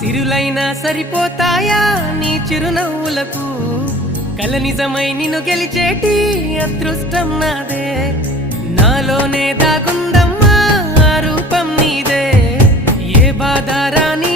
సిరులైనా సరిపోతాయా నీ చిరునవ్వులకు కల నిజమై నిన్ను గెలిచేటి అదృష్టం నాదే నాలోనే దాగుందమ్మా ఆ రూపం నీదే ఏ బాధ రాని